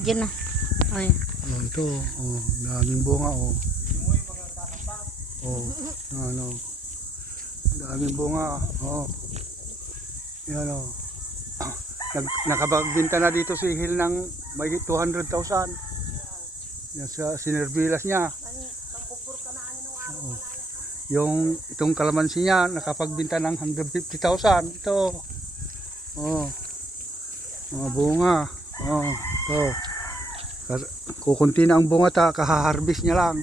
Video na. Ay. Oh, ito, oh, daming bunga, oh. Oh, ano. Daming bunga, oh. Yan, oh. Nakapagbenta na dito si Hil ng may 200,000. Yan sa sinerbilas niya. Oh. Yung itong kalamansi niya nakapagbenta ng 150,000. Ito. Oh. Mga bunga. Oh, ito. Kukunti na ang bunga ta, kahaharbis niya lang.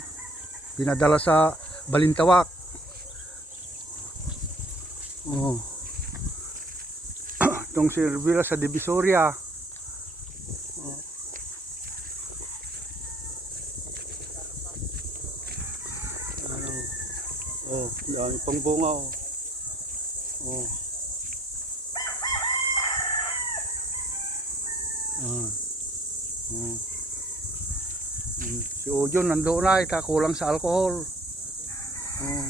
Pinadala sa Balintawak. Oh. Itong sirbila sa Divisoria. Oh. Ano? Oh, dami pang bunga, oh. Oh. Ah. Oh. Si Ojon nandoon na, kulang sa alcohol. Oh.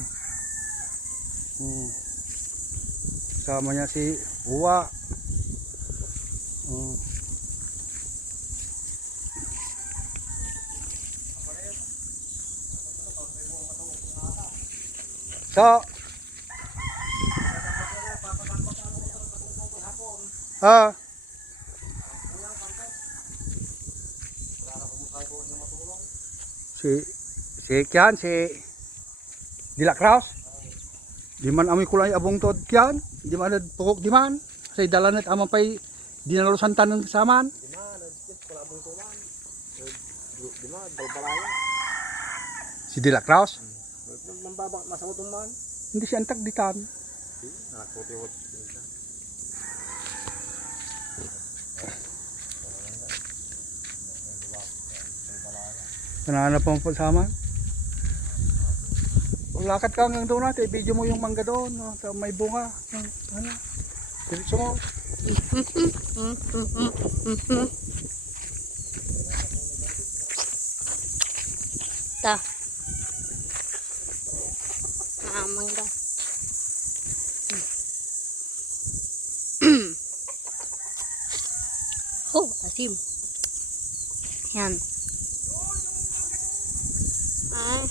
Oh. Kasama niya si Uwa. Oh. So, si Kian, si Dila Kraus, di man amoy kulay abong tod Kian, di man pukok di man, say dalanat amang pay dinalusan tanang saman. Di man, wala abong tulan. Di man, balbalaya. Si Dila Kraus? Mambabak masawot man. Hindi siya antag ditan. Nakakutiwot. Kanana pang pasaman. Paglakad ka hanggang doon natin, video mo yung mangga doon, no? May bunga. Ano? Diretso mo. Ta. Mangga. Oh, asim. Yan. Ay.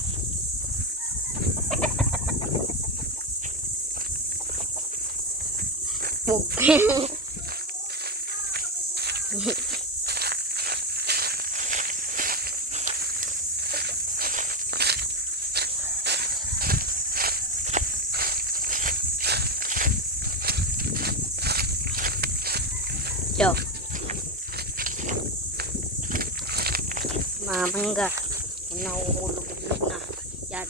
Yo. Mamangga. Nahuhulog na. Yan.